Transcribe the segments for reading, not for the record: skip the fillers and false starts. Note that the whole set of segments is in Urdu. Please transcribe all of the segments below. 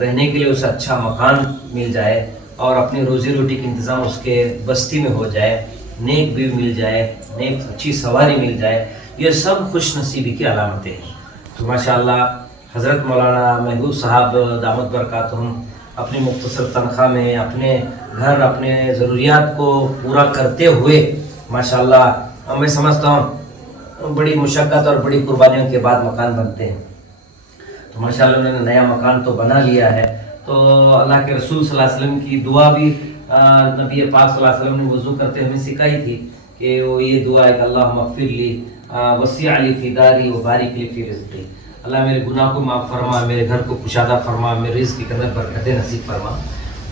رہنے کے لیے اسے اچھا مکان مل جائے اور اپنی روزی روٹی کا انتظام اس کے بستی میں ہو جائے، نیک بیوی مل جائے، نیک اچھی سواری مل جائے، یہ سب خوش نصیبی کی علامتیں ہیں۔ تو ماشاءاللہ حضرت مولانا محبوب صاحب دامت برکاتہم اپنی مختصر تنخواہ میں اپنے گھر اپنے ضروریات کو پورا کرتے ہوئے ماشاءاللہ میں سمجھتا ہوں بڑی مشقت اور بڑی قربانیوں کے بعد مکان بنتے ہیں۔ تو ماشاءاللہ انہوں نے نیا مکان تو بنا لیا ہے، تو اللہ کے رسول صلی اللہ علیہ وسلم کی دعا بھی نبی پاک صلی اللہ علیہ وسلم نے وضو کرتے ہمیں سکھائی تھی کہ وہ یہ دعا ہے کہ اللہم اغفر لی وسیع لی فی داری وبارک لی فی رزقی، اللہ میرے گناہ کو معاف فرما، میرے گھر کو کشادہ فرما، میرے رزق کے اندر برکتیں نصیب فرما۔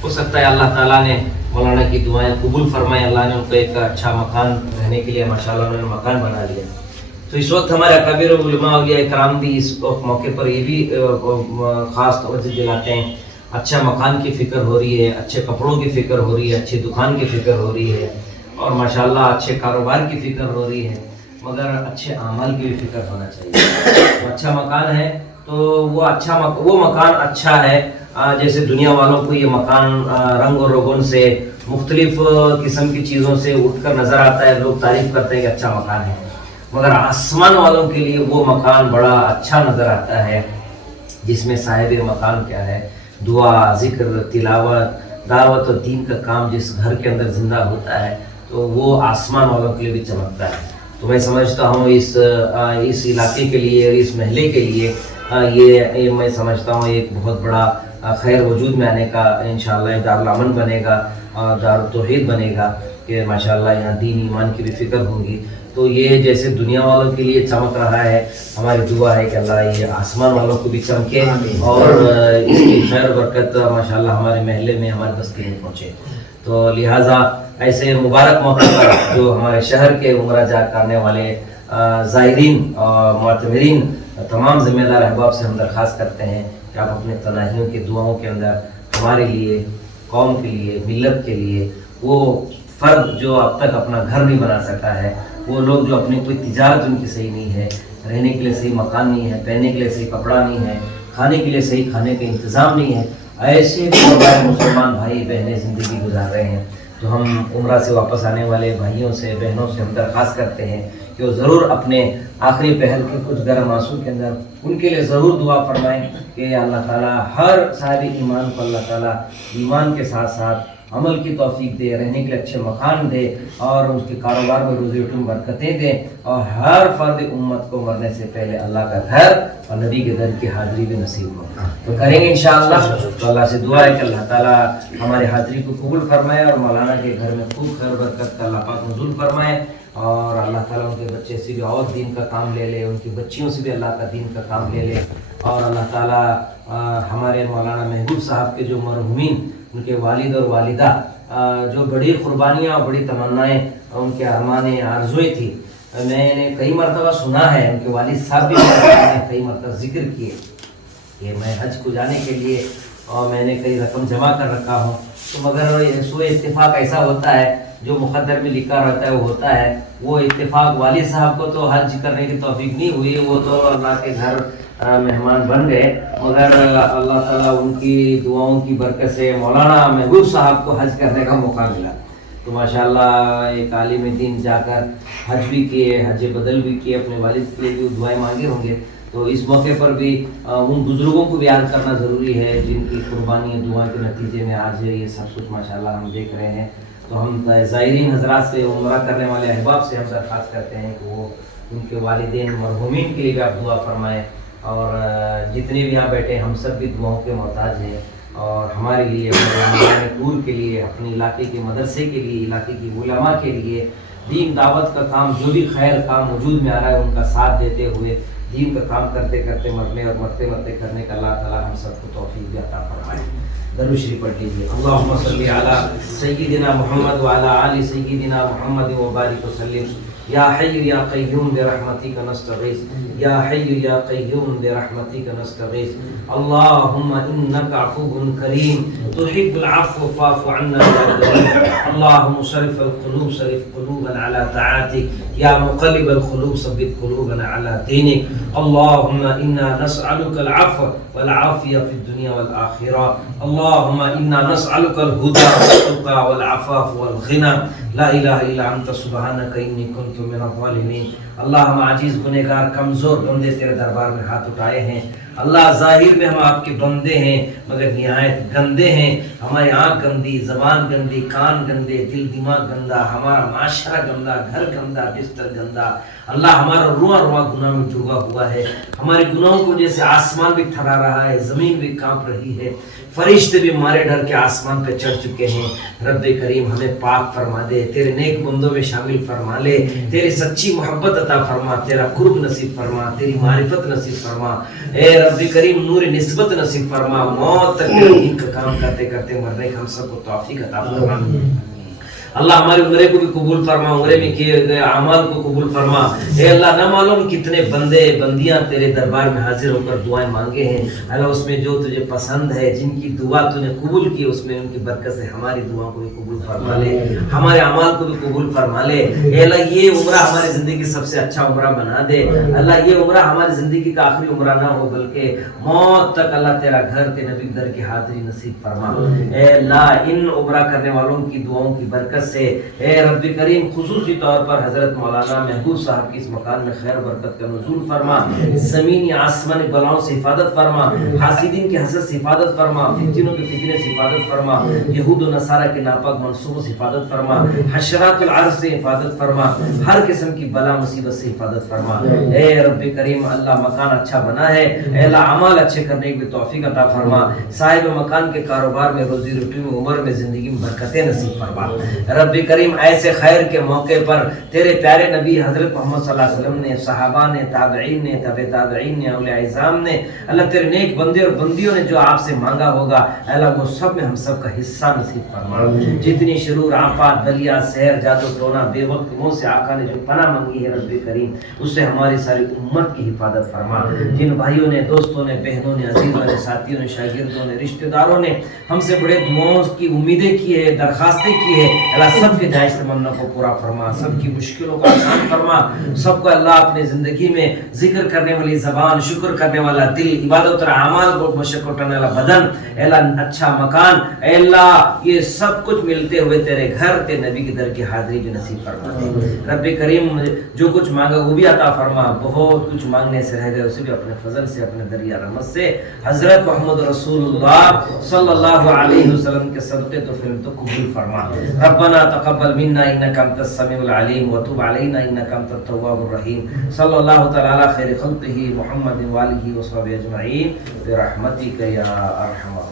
ہو سکتا ہے اللہ تعالیٰ نے مولانا کی دعائیں قبول فرمائیں، اللہ نے ان کو ایک اچھا مکان رہنے کے لیے ماشاءاللہ انہوں نے مکان بنا لیا۔ تو اس وقت ہمارے اکابر علماء اولیاء اکرام بھی اس موقع پر یہ بھی خاص توجہ دلاتے ہیں، اچھا مکان کی فکر ہو رہی ہے، اچھے کپڑوں کی فکر ہو رہی ہے، اچھی دکان کی فکر ہو رہی ہے، اور ماشاءاللہ اچھے کاروبار کی فکر ہو رہی ہے، مگر اچھے اعمال کی بھی فکر ہونا چاہیے۔ اچھا مکان ہے تو وہ مکان اچھا ہے، جیسے دنیا والوں کو یہ مکان رنگ و روگن سے مختلف قسم کی چیزوں سے اٹھ کر نظر آتا ہے، لوگ تعریف کرتے ہیں کہ اچھا مکان ہے، مگر آسمان والوں کے لیے وہ مکان بڑا اچھا نظر آتا ہے جس میں صاحب مکان کیا ہے، دعا، ذکر، تلاوت، دعوت اور دین کا کام جس گھر کے اندر زندہ ہوتا ہے تو وہ آسمان والوں کے لیے بھی چمکتا ہے۔ تو میں سمجھتا ہوں اس علاقے کے لیے، اس محلے کے لیے یہ میں سمجھتا ہوں ایک بہت بڑا خیر وجود میں آنے کا انشاءاللہ دارالامن بنے گا، دارالتوحید بنے گا کہ ماشاءاللہ یہاں دین ایمان کی بھی فکر ہوں گی۔ تو یہ جیسے دنیا والوں کے لیے چمک رہا ہے، ہماری دعا ہے کہ اللہ یہ آسمان والوں کو بھی چمکے اور اس کی خیر برکت ماشاءاللہ ہمارے محلے میں ہمارے بستی میں پہنچے۔ تو لہٰذا ایسے مبارک موقع پر جو ہمارے شہر کے عمرہ جا کرنے والے زائرین اور معتمرین تمام ذمہ دار احباب سے ہم درخواست کرتے ہیں کہ آپ اپنے تنہائیوں کے دعاؤں کے اندر ہمارے لیے، قوم کے لیے، ملت کے لیے، وہ فرد جو اب تک اپنا گھر نہیں بنا سکا ہے، وہ لوگ جو اپنی کوئی تجارت ان کی صحیح نہیں ہے، رہنے کے لیے صحیح مکان نہیں ہے، پہننے کے لیے صحیح کپڑا نہیں ہے، کھانے کے لیے صحیح کھانے کا انتظام نہیں ہے، ایسے بہت سارے مسلمان بھائی بہنیں زندگی گزار رہے ہیں۔ تو ہم عمرہ سے واپس آنے والے بھائیوں سے، بہنوں سے ہم درخواست کرتے ہیں کہ وہ ضرور اپنے آخری پہر کے کچھ گرم آنسو کے اندر ان کے لیے ضرور دعا فرمائیں کہ اللہ تعالیٰ ہر صاحب ایمان کو اللہ تعالیٰ ایمان کے ساتھ ساتھ عمل کی توفیق دے، رہنے کے لیے اچھے مکان دے اور اس کے کاروبار میں روزی روٹی میں برکتیں دے، اور ہر فرد امت کو مرنے سے پہلے اللہ کا گھر اور نبی کے در کی حاضری بھی نصیب ہو۔ تو کریں گے انشاءاللہ۔ تو اللہ سے دعا ہے کہ اللہ تعالیٰ ہماری حاضری کو قبول فرمائے اور مولانا کے گھر میں خوب خیر برکت کا اللہ پاک نزول فرمائے، اور اللہ تعالیٰ ان کے بچے سے بھی اور دین کا کام لے لے، ان کی بچیوں سے بھی اللہ کا دین کا کام لے لے، اور اللہ تعالیٰ ہمارے مولانا محبوب صاحب کے جو مرحومین، ان کے والد اور والدہ جو بڑی قربانیاں اور بڑی تمنائیں ان کے ارمانیں آرزوئیں تھی، میں نے کئی مرتبہ سنا ہے، ان کے والد صاحب بھی کئی مرتبہ ذکر کیے کہ میں حج کو جانے کے لیے اور میں نے کئی رقم جمع کر رکھا ہوں، تو مگر سوء اتفاق ایسا ہوتا ہے جو مقدر میں لکھا رہتا ہے وہ ہوتا ہے۔ وہ اتفاق والد صاحب کو تو حج کرنے کی توفیق نہیں ہوئی، وہ تو اللہ کے گھر مہمان بن گئے، مگر اللہ تعالیٰ ان کی دعاؤں کی برکت سے مولانا محبوب صاحب کو حج کرنے کا موقع ملا۔ تو ماشاءاللہ ایک عالم دین جا کر حج بھی کیے، حج بدل بھی کیے، اپنے والد کے لیے بھی دعائیں مانگے ہوں گے۔ تو اس موقع پر بھی ان بزرگوں کو بھی یاد کرنا ضروری ہے جن کی قربانی دعا کے نتیجے میں آج یہ سب کچھ ماشاءاللہ ہم دیکھ رہے ہیں۔ تو ہم زائرین حضرات سے، عمرہ کرنے والے احباب سے ہم درخواست کرتے ہیں کہ وہ ان کے والدین مرحومین کے لیے بھی آپ دعا فرمائیں، اور جتنے بھی یہاں بیٹھے ہم سب بھی دعاؤں کے محتاج ہیں، اور ہمارے لیے، ہمارے ٹور کے لیے، اپنے علاقے کے مدرسے کے لیے، علاقے کی علماء کے لیے، دین دعوت کا کام جو بھی خیر کام وجود میں آ رہا ہے ان کا ساتھ دیتے ہوئے دین کا کام کرتے کرتے مرنے اور مرتے مرتے کرنے کا اللہ تعالیٰ ہم سب کو توفیق بھی عطا فرمائے۔ درود شریف پڑھ لیجیے۔ اللہم صلی علی سیدنا محمد وعلی آل سیدنا محمد وبارک وسلم۔ یا حی یا قیوم برحمتک نستغیث یا حی یا قیوم برحمتک نستغیث اللہم انک عفو کریم تحب العفو فاعف عنا یا کریم اللہم صرف القلوب صرف قلوبنا على طاعتک یا مقلب القلوب ثبت قلوبنا على دینک اللہم انا نسألک العفو والعافیہ فی الدنیا والآخرہ اللہم انا نسألک الہدى والتقى والعفاف والغنى لا الہ الا انت سبحانک انی کنت من الظالمین اللہ ہم عاجز گنہگار کمزور بندے تیرے دربار میں ہاتھ اٹھائے ہیں اللہ ظاہر میں ہم آپ کے بندے ہیں مگر نہایت گندے ہیں ہماری آنکھ گندی زبان گندی کان گندے دل دماغ گندا ہمارا معاشرہ گندا گھر گندا بستر گندا اللہ ہمارا رواں رواں گناہ میں ڈوبا ہوا ہے ہمارے گناہوں کو جیسے آسمان بھی تھرا رہا ہے زمین بھی کانپ رہی ہے فرشتے بھی ہمارے ڈر کے آسمان پہ چڑھ چکے ہیں رب کریم ہمیں پاک فرما دے تیرے نیک بندوں میں شامل فرما لے تیری سچی محبت عطا فرما تیرا قرب نصیب فرما تیری معرفت نصیب فرما اے رب کریم نور نسبت نصیب فرما موت تک دین کا کام کرتے کرتے مرنے کا ہم سب کو توفیق عطا فرما اللہ ہماری عمرے کو بھی قبول فرما عمرے میں کیے گئے اعمال کو قبول فرما اے اللہ نہ معلوم کتنے بندے بندیاں تیرے دربار میں حاضر ہو کر دعائیں مانگے ہیں اللہ اس میں جو تجھے پسند ہے جن کی دعا تو نے قبول کی اس میں ان کی برکت سے ہماری دعا کو بھی قبول فرما لے ہمارے اعمال کو بھی قبول فرما لے اے اللہ یہ عمرہ ہماری زندگی کی سب سے اچھا عمرہ بنا دے اللہ یہ عمرہ ہماری زندگی کا آخری عمرہ نہ ہو بلکہ موت تک اللہ تیرا گھر تیرے نبی در کی حاضری نصیب فرما اے اللہ ان عمرہ کرنے والوں کی دعاؤں کی برکت سے اے رب کریم خصوصی طور پر حضرت مولانا محبوب صاحب کی اس مکان میں خیر برکت کا نزول فرما زمینی آسمانی بلاؤں سے حفاظت فرما حاسدین کی حسد سے حفاظت فرما فتنوں کے فتنے سے حفاظت فرما یہود و نصارہ کے ناپاک منصوبوں سے حفاظت فرما حشرات العرض سے حفاظت فرما ہر قسم کی بلا مصیبت سے حفاظت فرما اے رب کریم اللہ مکان اچھا بنا ہے اے اللہ اعمال اچھے کرنے کی توفیق عطا فرما صاحب مکان کے کاروبار میں روزی روٹی میں عمر میں زندگی میں برکتیں نصیب فرما رب کریم ایسے خیر کے موقع پر تیرے پیارے نبی حضرت محمد صلی اللہ علیہ وسلم نے صحابہ نے تابعین نے تبع تابعین نے اولیاء اعظام نے اللہ تیرے نیک بندے اور بندیوں نے جو آپ سے مانگا ہوگا اللہ وہ سب میں ہم سب کا حصہ نصیب فرما جتنی شرور آفات بلیا سحر جادو ٹونا بے وقت منہ سے آقا نے جو پناہ مانگی ہے رب کریم اس سے ہماری ساری امت کی حفاظت فرما جن بھائیوں نے دوستوں نے بہنوں نے عزیزوں نے ساتھیوں نے شاگردوں نے رشتہ داروں نے ہم سے بڑے دعاؤں کی امیدیں کی ہے درخواستیں کی ہے اللہ سب کے جائز تمنا کو پورا فرما سب کی مشکلوں کو آسان فرما سب کو اللہ اپنے زندگی میں ذکر کرنے والی زبان شکر کرنے والا دل عبادت اور اعمال کو مشق کرنے والا بدن اے اللہ اچھا مکان اے اللہ یہ سب کچھ ملتے ہوئے تیرے گھر تیرے نبی کی در کی حاضری بھی نصیب فرما دے رب کریم جو کچھ مانگا وہ بھی عطا فرما بہت کچھ مانگنے سے رہ گئے اسے بھی اپنے فضل سے اپنے دریا رحمت سے حضرت محمد رسول اللہ صلی اللہ علیہ وسلم کے صدقے تو پھر تو قبول فرما ربنا تقبل منا انك انت السميع العليم وتب علينا انك انت التواب الرحيم صلى الله تعالى على خير خلقه محمد وآله وصحبه اجمعين برحمتك يا ارحم الراحمين.